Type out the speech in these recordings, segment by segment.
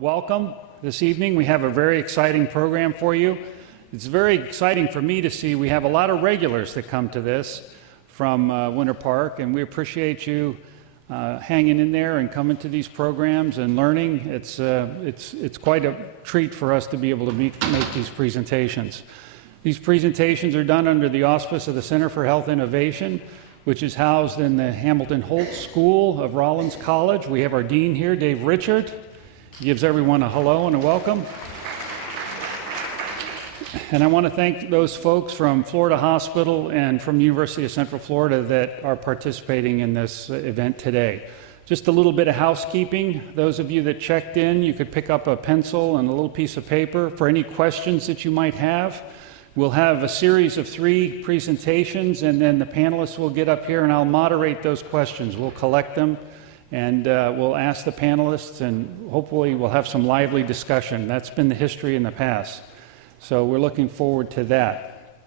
Welcome this evening. We have a very exciting program for you. It's very exciting for me to see we have a lot of regulars that come to this from Winter Park, and we appreciate you hanging in there and coming to these programs and learning. It's quite a treat for us to be able to make these presentations. These presentations are done under the auspice of the Center for Health Innovation, which is housed in the Hamilton Holt School of Rollins College. We have our dean here, Dave Richard. He gives everyone a hello and a welcome. And I want to thank those folks from Florida Hospital and from the University of Central Florida that are participating in this event today. Just a little bit of housekeeping. Those of you that checked in, you could pick up a pencil and a little piece of paper for any questions that you might have. We'll have a series of 3 presentations, and then the panelists will get up here and I'll moderate those questions. We'll collect them and we'll ask the panelists, and hopefully we'll have some lively discussion. That's been the history in the past. So we're looking forward to that.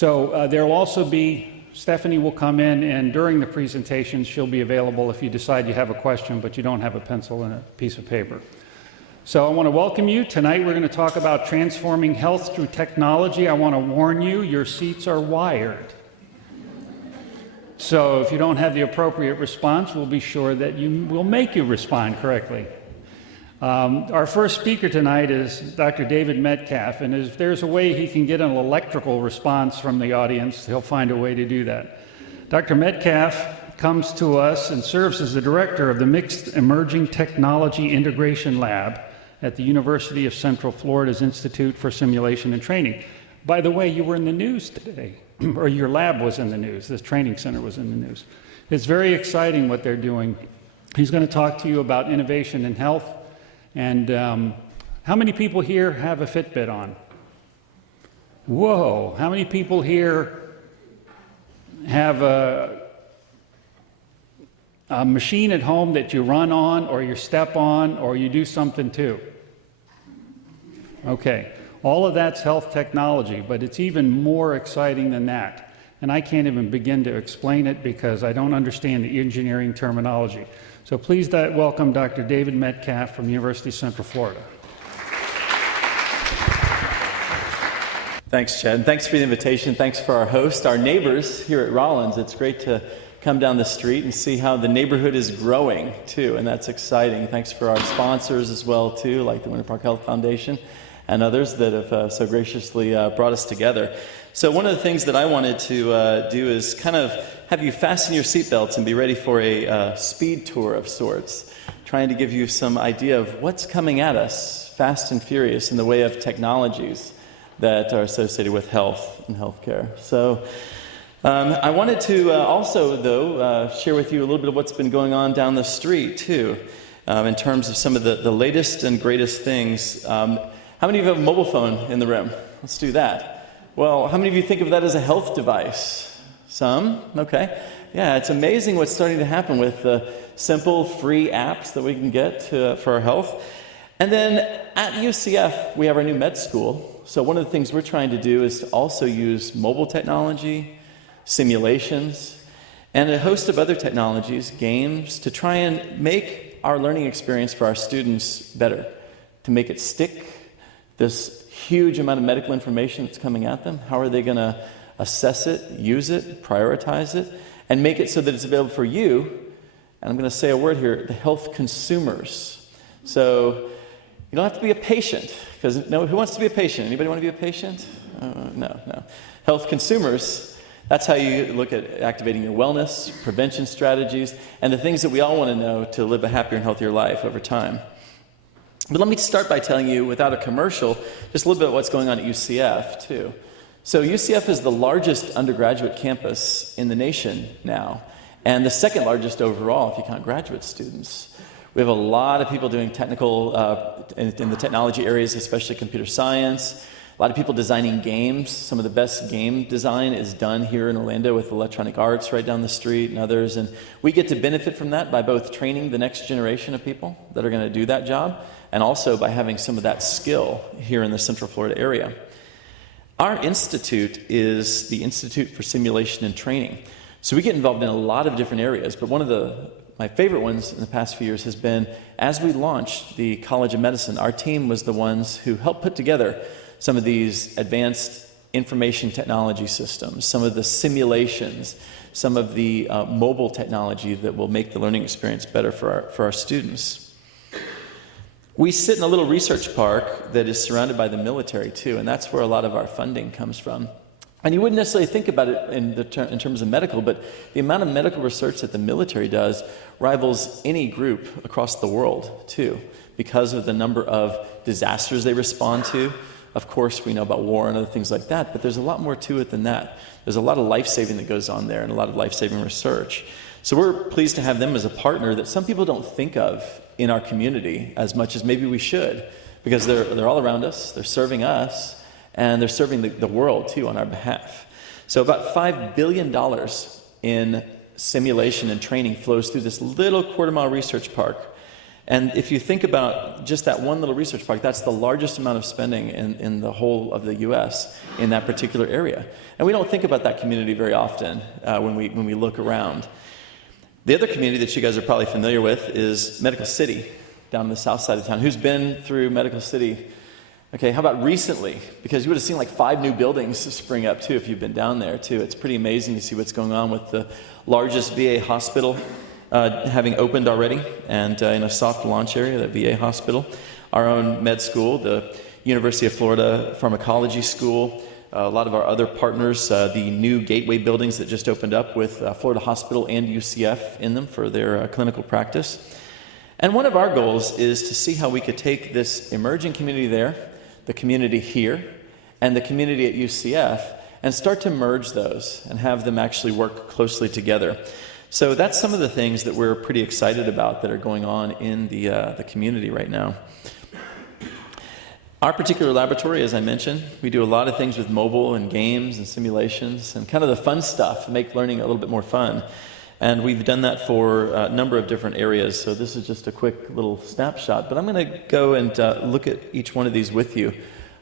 There'll also be, Stephanie will come in, and during the presentations she'll be available if you decide you have a question but you don't have a pencil and a piece of paper. So I want to welcome you. Tonight we're going to talk about transforming health through technology. I want to warn you, your seats are wired. So if you don't have the appropriate response, we'll be sure that we'll make you respond correctly. Our first speaker tonight is Dr. David Metcalf, and if there's a way he can get an electrical response from the audience, he'll find a way to do that. Dr. Metcalf comes to us and serves as the director of the Mixed Emerging Technology Integration Lab at the University of Central Florida's Institute for Simulation and Training. By the way, you were in the news today, or your lab was in the news, this training center was in the news. It's very exciting what they're doing. He's going to talk to you about innovation in health. And how many people here have a Fitbit on? Whoa, how many people here have a machine at home that you run on, or you step on, or you do something to? Okay, all of that's health technology, but it's even more exciting than that. And I can't even begin to explain it because I don't understand the engineering terminology. So please welcome Dr. David Metcalf from the University of Central Florida. Thanks, Chad. And thanks for the invitation. Thanks for our host, our neighbors here at Rollins. It's great to come down the street and see how the neighborhood is growing, too, and that's exciting. Thanks for our sponsors as well, too, like the Winter Park Health Foundation and others that have so graciously brought us together. So one of the things that I wanted to do is kind of have you fasten your seatbelts and be ready for a speed tour of sorts, trying to give you some idea of what's coming at us fast and furious in the way of technologies that are associated with health and healthcare. So I wanted to also, though, share with you a little bit of what's been going on down the street, too, in terms of some of the latest and greatest things. How many of you have a mobile phone in the room? Let's do that. Well, how many of you think of that as a health device? Some? Okay. Yeah, it's amazing what's starting to happen with the simple free apps that we can get for our health. And then at UCF, we have our new med school. So one of the things we're trying to do is to also use mobile technology, simulations, and a host of other technologies, games, to try and make our learning experience for our students better, to make it stick. This huge amount of medical information that's coming at them, how are they going to assess it, use it, prioritize it, and make it so that it's available for you, and I'm going to say a word here, the health consumers. So you don't have to be a patient, because who wants to be a patient? Anybody want to be a patient? No. Health consumers, that's how you look at activating your wellness, prevention strategies, and the things that we all want to know to live a happier and healthier life over time. But let me start by telling you, without a commercial, just a little bit about what's going on at UCF, too. So UCF is the largest undergraduate campus in the nation now, and the second largest overall if you count graduate students. We have a lot of people doing technical, in the technology areas, especially computer science. A lot of people designing games. Some of the best game design is done here in Orlando with Electronic Arts right down the street and others. And we get to benefit from that by both training the next generation of people that are going to do that job, and also by having some of that skill here in the Central Florida area. Our institute is the Institute for Simulation and Training. So we get involved in a lot of different areas, but one of the my favorite ones in the past few years has been, as we launched the College of Medicine, our team was the ones who helped put together some of these advanced information technology systems, some of the simulations, some of the mobile technology that will make the learning experience better for our students. We sit in a little research park that is surrounded by the military too, and that's where a lot of our funding comes from. And you wouldn't necessarily think about it in terms of medical, but the amount of medical research that the military does rivals any group across the world too, because of the number of disasters they respond to. Of course, we know about war and other things like that, but there's a lot more to it than that. There's a lot of life-saving that goes on there and a lot of life-saving research. So we're pleased to have them as a partner that some people don't think of in our community as much as maybe we should, because they're all around us, they're serving us, and they're serving the world too on our behalf. So about $5 billion in simulation and training flows through this little quarter-mile research park. And if you think about just that one little research park, that's the largest amount of spending in the whole of the US in that particular area. And we don't think about that community very often when we look around. The other community that you guys are probably familiar with is Medical City, down on the south side of town. Who's been through Medical City? Okay, how about recently? Because you would have seen like 5 new buildings spring up too if you've been down there too. It's pretty amazing to see what's going on with the largest VA hospital having opened already, and in a soft launch area, the VA hospital. Our own med school, the University of Florida Pharmacology School, a lot of our other partners, the new Gateway buildings that just opened up with Florida Hospital and UCF in them for their clinical practice. And one of our goals is to see how we could take this emerging community there, the community here, and the community at UCF, and start to merge those and have them actually work closely together. So that's some of the things that we're pretty excited about that are going on in the community right now. Our particular laboratory, as I mentioned, we do a lot of things with mobile and games and simulations and kind of the fun stuff, make learning a little bit more fun. And we've done that for a number of different areas. So this is just a quick little snapshot, but I'm going to go and look at each one of these with you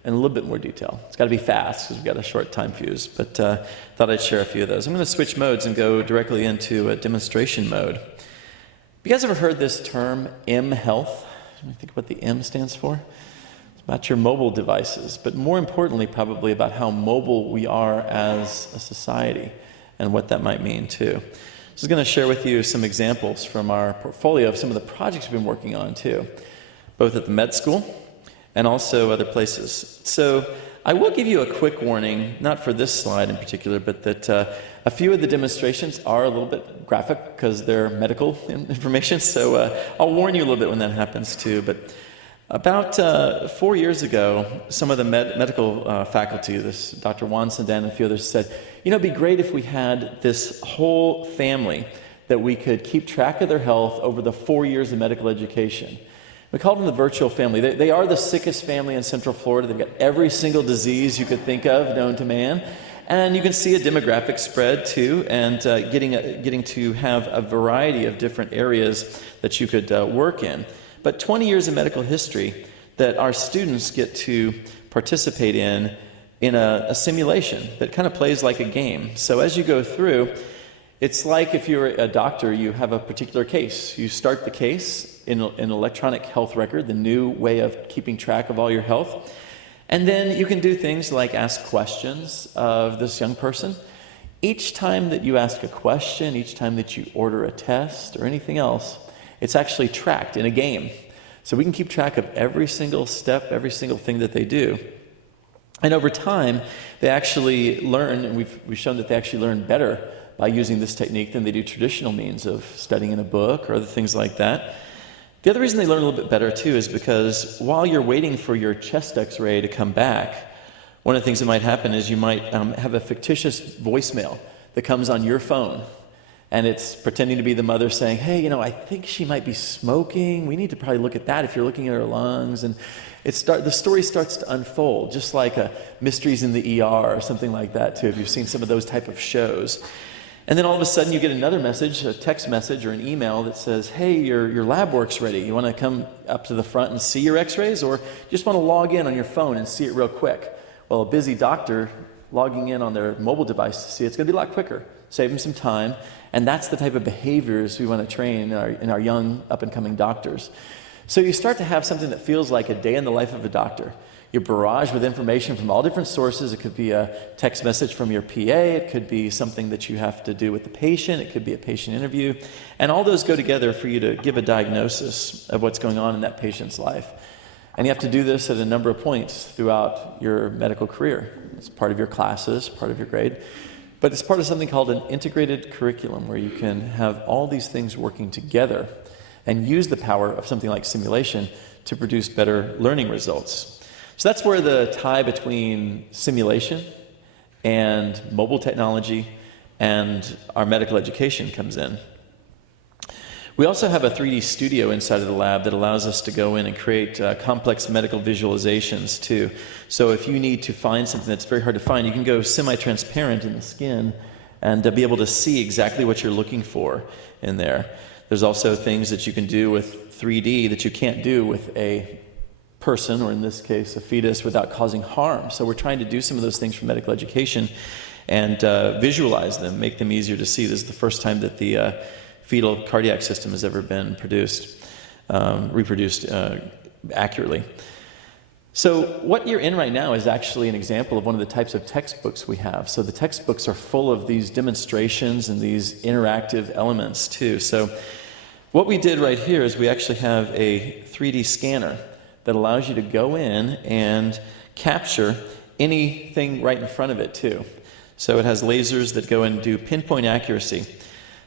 in a little bit more detail. It's got to be fast because we've got a short time fuse, but thought I'd share a few of those. I'm going to switch modes and go directly into a demonstration mode. Have you guys ever heard this term, M-Health? Let me think what the M stands for. It's about your mobile devices, but more importantly, probably about how mobile we are as a society and what that might mean too. So I'm going to share with you some examples from our portfolio of some of the projects we've been working on too, both at the med school and also other places. So I will give you a quick warning, not for this slide in particular, but that a few of the demonstrations are a little bit graphic because they're medical information. So I'll warn you a little bit when that happens too. But about 4 years ago, some of the medical faculty, this Dr. Juan Sandan and a few others said, you know, it'd be great if we had this whole family that we could keep track of their health over the 4 years of medical education. We called them the virtual family. They are the sickest family in Central Florida. They've got every single disease you could think of known to man. And you can see a demographic spread too, and getting to have a variety of different areas that you could work in. But 20 years of medical history that our students get to participate in a simulation that kind of plays like a game. So as you go through, it's like if you're a doctor, you have a particular case. You start the case in an electronic health record, the new way of keeping track of all your health. And then you can do things like ask questions of this young person. Each time that you ask a question, each time that you order a test or anything else, it's actually tracked in a game. So we can keep track of every single step, every single thing that they do. And over time, they actually learn, and we've shown that they actually learn better by using this technique than they do traditional means of studying in a book or other things like that. The other reason they learn a little bit better too is because while you're waiting for your chest x-ray to come back, one of the things that might happen is you might have a fictitious voicemail that comes on your phone. And it's pretending to be the mother saying, hey, you know, I think she might be smoking. We need to probably look at that if you're looking at her lungs. And the story starts to unfold, just like Mysteries in the ER or something like that, too, if you've seen some of those type of shows. And then all of a sudden you get another message, a text message or an email that says, hey, your lab work's ready. You want to come up to the front and see your x-rays, or you just want to log in on your phone and see it real quick? Well, a busy doctor logging in on their mobile device to see it's going to be a lot quicker. save them some time. And that's the type of behaviors we want to train in our young, up-and-coming doctors. So you start to have something that feels like a day in the life of a doctor. You're barraged with information from all different sources. It could be a text message from your PA. It could be something that you have to do with the patient. It could be a patient interview. And all those go together for you to give a diagnosis of what's going on in that patient's life. And you have to do this at a number of points throughout your medical career. It's part of your classes, part of your grade. But it's part of something called an integrated curriculum, where you can have all these things working together and use the power of something like simulation to produce better learning results. So that's where the tie between simulation and mobile technology and our medical education comes in. We also have a 3D studio inside of the lab that allows us to go in and create complex medical visualizations too. So if you need to find something that's very hard to find, you can go semi-transparent in the skin and be able to see exactly what you're looking for in there. There's also things that you can do with 3D that you can't do with a person, or in this case, a fetus, without causing harm. So we're trying to do some of those things for medical education and visualize them, make them easier to see. This is the first time that the fetal cardiac system has ever been reproduced accurately. So what you're in right now is actually an example of one of the types of textbooks we have. So the textbooks are full of these demonstrations and these interactive elements too. So what we did right here is we actually have a 3D scanner that allows you to go in and capture anything right in front of it too. So it has lasers that go and do pinpoint accuracy.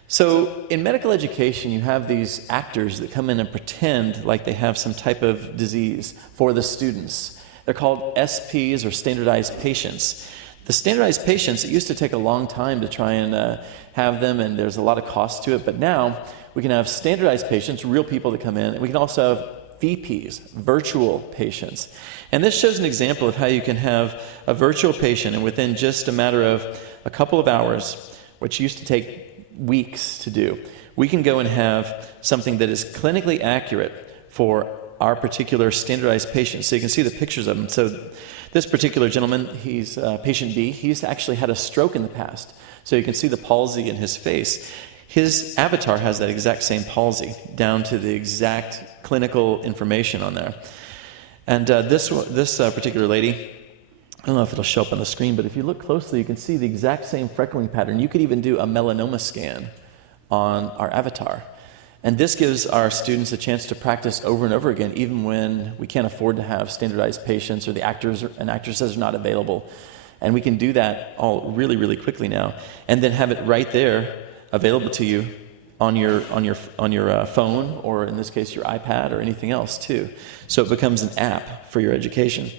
So in medical education, you have these actors that come in and pretend like they have some type of disease for the students. They're called SPs, or standardized patients. The standardized patients, it used to take a long time to try and have them, and there's a lot of cost to it, but now we can have standardized patients, real people that come in, and we can also have VPs, virtual patients. And this shows an example of how you can have a virtual patient, and within just a matter of a couple of hours, which used to take weeks to do, we can go and have something that is clinically accurate for our particular standardized patients. So you can see the pictures of them. So this particular gentleman, he's patient B. He's actually had a stroke in the past. So you can see the palsy in his face. His avatar has that exact same palsy, down to the exact clinical information on there. And this particular lady, I don't know if it'll show up on the screen, but if you look closely, you can see the exact same freckling pattern. You could even do a melanoma scan on our avatar. And this gives our students a chance to practice over and over again, even when we can't afford to have standardized patients, or the actors and actresses are not available. And we can do that all really, really quickly now, and then have it right there available to you on your phone, or in this case, your iPad, or anything else too. So it becomes an app for your education.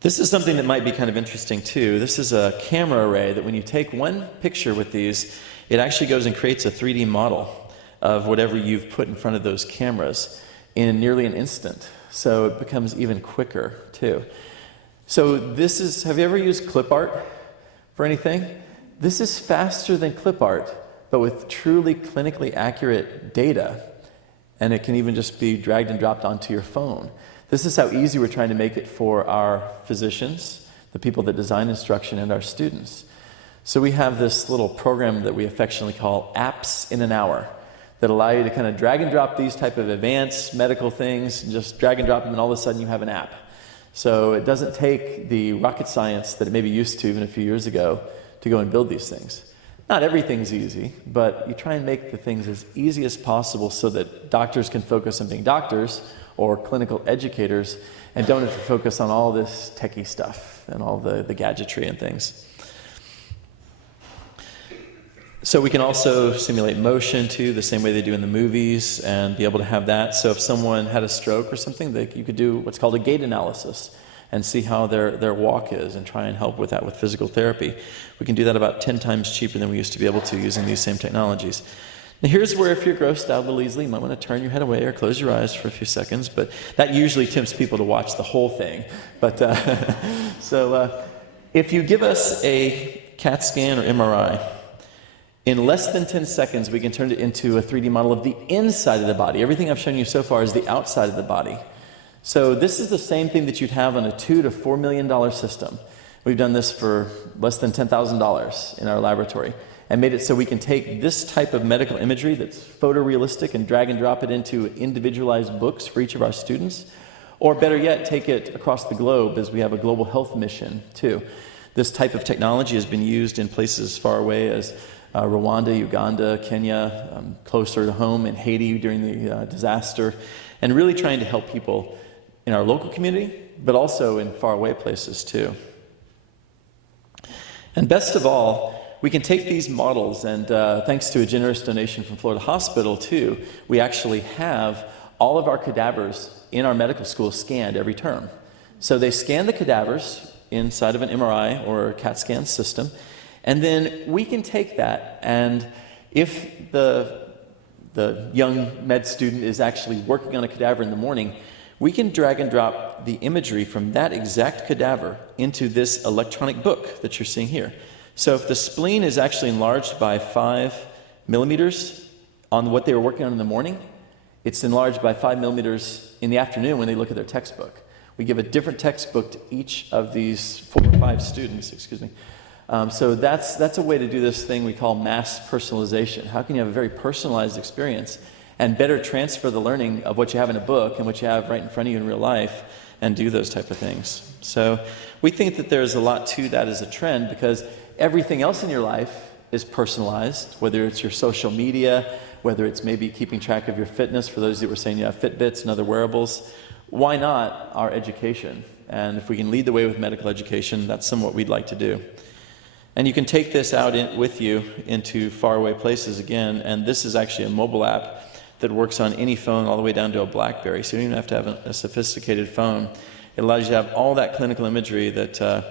This is something that might be kind of interesting too. This is a camera array that when you take one picture with these, it actually goes and creates a 3D model of whatever you've put in front of those cameras in nearly an instant. So it becomes even quicker too. So this is, have you ever used clip art for anything? This is faster than clip art, but with truly clinically accurate data. And it can even just be dragged and dropped onto your phone. This is how easy we're trying to make it for our physicians, the people that design instruction, and our students. So we have this little program that we affectionately call Apps in an Hour that allow you to kind of drag and drop these type of advanced medical things, and just drag and drop them, and all of a sudden you have an app. So it doesn't take the rocket science that it maybe used to even a few years ago to go and build these things. Not everything's easy, but you try and make the things as easy as possible so that doctors can focus on being doctors, or clinical educators, and don't have to focus on all this techie stuff and all the gadgetry and things. So we can also simulate motion too, the same way they do in the movies, and be able to have that. So if someone had a stroke or something, you could do what's called a gait analysis and see how their walk is, and try and help with that with physical therapy. We can do that about 10 times cheaper than we used to be able to using these same technologies. Now here's where, if you're grossed out a little easily, you might want to turn your head away or close your eyes for a few seconds, but that usually tempts people to watch the whole thing. But if you give us a CAT scan or MRI, in less than 10 seconds, we can turn it into a 3D model of the inside of the body. Everything I've shown you so far is the outside of the body. So this is the same thing that you'd have on a $2 to $4 million system. We've done this for less than $10,000 in our laboratory. and made it so we can take this type of medical imagery that's photorealistic and drag and drop it into individualized books for each of our students. Or better yet, take it across the globe, as we have a global health mission too. This type of technology has been used in places as far away as Rwanda, Uganda, Kenya, closer to home in Haiti during the disaster, and really trying to help people in our local community, but also in faraway places too. And best of all, we can take these models, and thanks to a generous donation from Florida Hospital too, we actually have all of our cadavers in our medical school scanned every term. So they scan the cadavers inside of an MRI or CAT scan system, and then we can take that, and if the young med student is actually working on a cadaver in the morning, we can drag and drop the imagery from that exact cadaver into this electronic book that you're seeing here. So if the spleen is actually enlarged by 5 millimeters on what they were working on in the morning, it's enlarged by 5 millimeters in the afternoon when they look at their textbook. We give a different textbook to each of these 4 or 5 students, so that's a way to do this thing we call mass personalization. How can you have a very personalized experience and better transfer the learning of what you have in a book and what you have right in front of you in real life and do those type of things? So we think that there's a lot to that as a trend, because everything else in your life is personalized, whether it's your social media, whether it's maybe keeping track of your fitness, for those that were saying you have Fitbits and other wearables. Why not our education? And if we can lead the way with medical education, that's somewhat we'd like to do. And you can take this out with you into faraway places again, and this is actually a mobile app that works on any phone all the way down to a BlackBerry, so you don't even have to have a sophisticated phone. It allows you to have all that clinical imagery that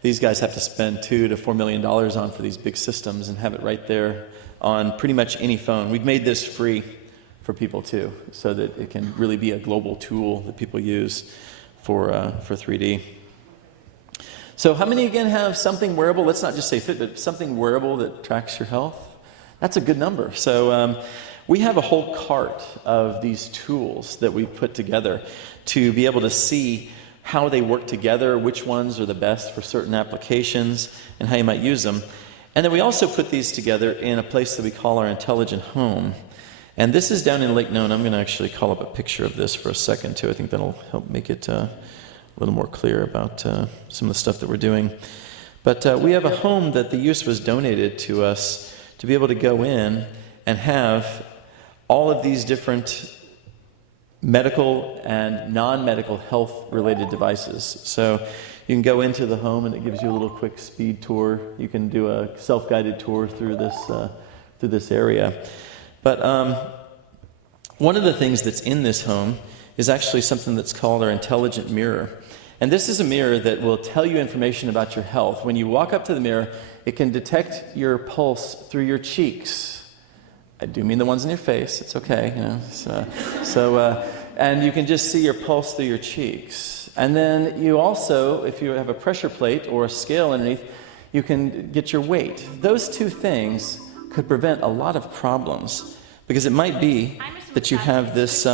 these guys have to spend $2 to $4 million on for these big systems, and have it right there on pretty much any phone. We've made this free for people too, so that it can really be a global tool that people use for 3D. So how many again have something wearable? Let's not just say Fitbit, something wearable that tracks your health. That's a good number. So we have a whole cart of these tools that we've put together to be able to see how they work together, which ones are the best for certain applications, and how you might use them. And then we also put these together in a place that we call our intelligent home. And this is down in Lake Nona. I'm going to actually call up a picture of this for a second too. I think that'll help make it a little more clear about some of the stuff that we're doing. But we have a home that the use was donated to us to be able to go in and have all of these different medical and non-medical health-related devices. So you can go into the home and it gives you a little quick speed tour. You can do a self-guided tour through this area. But one of the things that's in this home is actually something that's called our intelligent mirror. And this is a mirror that will tell you information about your health. When you walk up to the mirror, it can detect your pulse through your cheeks. I do mean the ones in your face. It's okay, you know. And you can just see your pulse through your cheeks. And then you also, if you have a pressure plate or a scale underneath, you can get your weight. Those two things could prevent a lot of problems, because it might be that you have this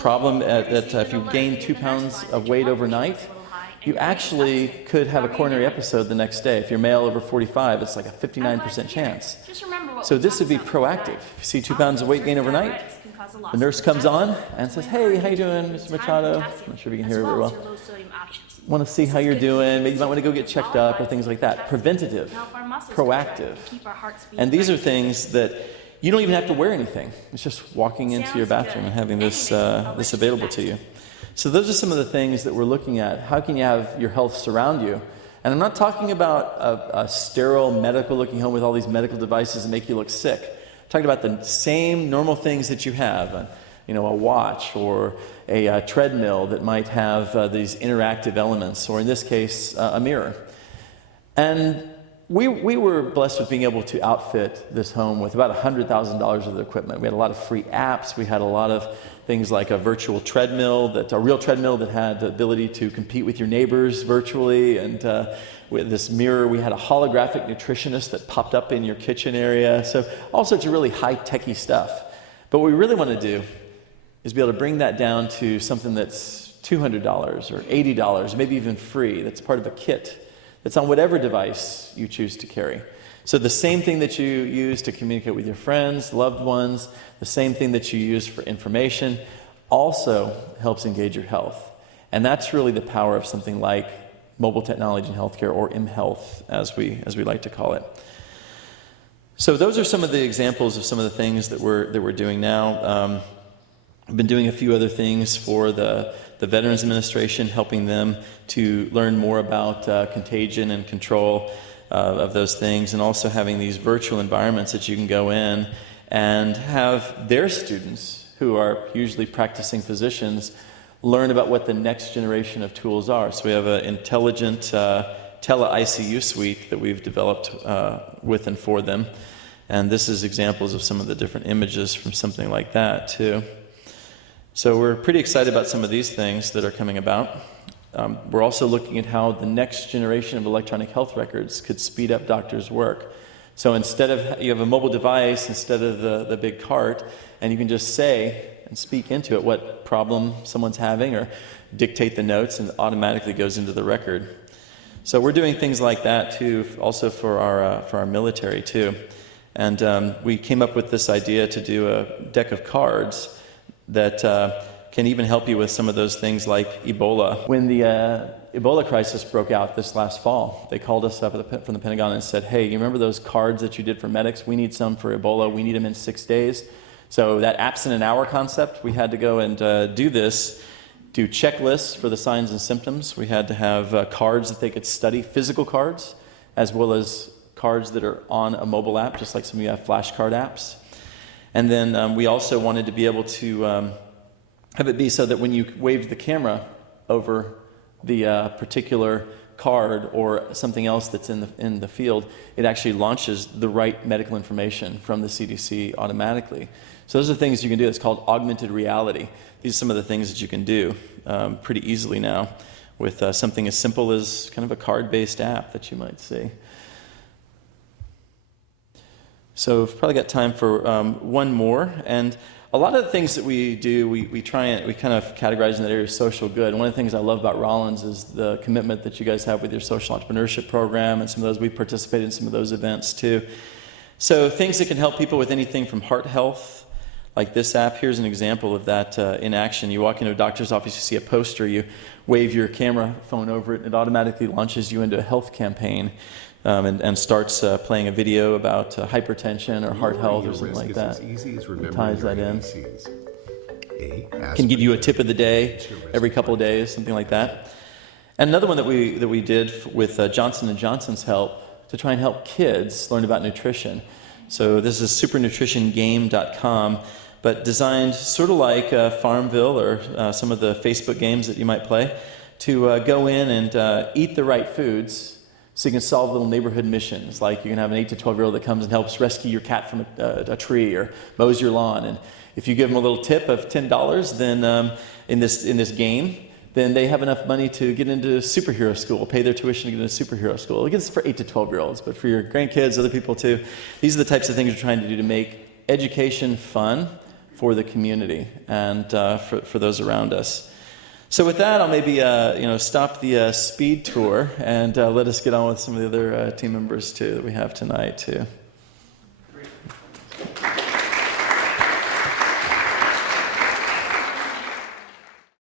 problem that if you gain 2 pounds of weight overnight, you actually could have a coronary episode the next day. If you're male over 45, it's like a 59% chance. So this would be proactive. If you see 2 pounds of weight gain overnight, the nurse comes on and says, "Hey, how you doing, Mr. Machado?" I'm not sure if you can hear it very well. Want to see how you're doing. Maybe you might want to go get checked up or things like that. Preventative, proactive. And these are things that you don't even have to wear anything. It's just walking into your bathroom and having this available to you. So those are some of the things that we're looking at. How can you have your health surround you? And I'm not talking about a sterile medical looking home with all these medical devices that make you look sick. I'm talking about the same normal things that you have, a watch or a treadmill that might have these interactive elements, or in this case, a mirror. And we were blessed with being able to outfit this home with about $100,000 of the equipment. We had a lot of free apps. We had a lot of things like a virtual treadmill, a real treadmill that had the ability to compete with your neighbors virtually. And with this mirror, we had a holographic nutritionist that popped up in your kitchen area. So all sorts of really high-techy stuff. But what we really want to do is be able to bring that down to something that's $200 or $80, maybe even free, that's part of a kit that's on whatever device you choose to carry. So the same thing that you use to communicate with your friends, loved ones, the same thing that you use for information also helps engage your health. And that's really the power of something like mobile technology in healthcare, or mHealth, as we like to call it. So those are some of the examples of some of the things that we're doing now. I've been doing a few other things for the Veterans Administration, helping them to learn more about contagion and control of those things, and also having these virtual environments that you can go in and have their students, who are usually practicing physicians, learn about what the next generation of tools are. So we have an intelligent tele-ICU suite that we've developed with and for them. And this is examples of some of the different images from something like that too. So we're pretty excited about some of these things that are coming about. We're also looking at how the next generation of electronic health records could speed up doctors' work. So instead of, you have a mobile device instead of the big cart, and you can just say and speak into it what problem someone's having, or dictate the notes, and it automatically goes into the record. So we're doing things like that too, also for our military too. And we came up with this idea to do a deck of cards that can even help you with some of those things like Ebola. When the Ebola crisis broke out this last fall, they called us up from the Pentagon and said, hey, you remember those cards that you did for medics? We need some for Ebola. We need them in 6 days. So that absent an hour concept, we had to go and do checklists for the signs and symptoms. We had to have cards that they could study, physical cards, as well as cards that are on a mobile app, just like some of you have flashcard apps. And then we also wanted to be able to have it be so that when you waved the camera over the particular card or something else that's in the field, it actually launches the right medical information from the CDC automatically. So those are things you can do. It's called augmented reality. These are some of the things that you can do pretty easily now with something as simple as kind of a card-based app that you might see. So we've probably got time for one more. And a lot of the things that we do, we kind of categorize in that area of social good. One of the things I love about Rollins is the commitment that you guys have with your social entrepreneurship program, and some of those, we participate in some of those events too. So things that can help people with anything from heart health, like this app. Here's an example of that in action. You walk into a doctor's office, you see a poster, you wave your camera phone over it, and it automatically launches you into a health campaign. And starts playing a video about hypertension or heart health or something like that. It ties that in. Can give you a tip of the day every couple of days, something like that. And another one that we did with Johnson & Johnson's help to try and help kids learn about nutrition. So this is supernutritiongame.com, but designed sort of like Farmville or some of the Facebook games that you might play, to go in and eat the right foods. So you can solve little neighborhood missions, like you can have an 8 to 12-year-old that comes and helps rescue your cat from a tree or mows your lawn. And if you give them a little tip of $10, then in this game, then they have enough money to get into superhero school, pay their tuition to get into superhero school. It gets for 8 to 12-year-olds, but for your grandkids, other people too. These are the types of things we're trying to do to make education fun for the community and for those around us. So with that, I'll maybe stop the speed tour and let us get on with some of the other team members too that we have tonight too.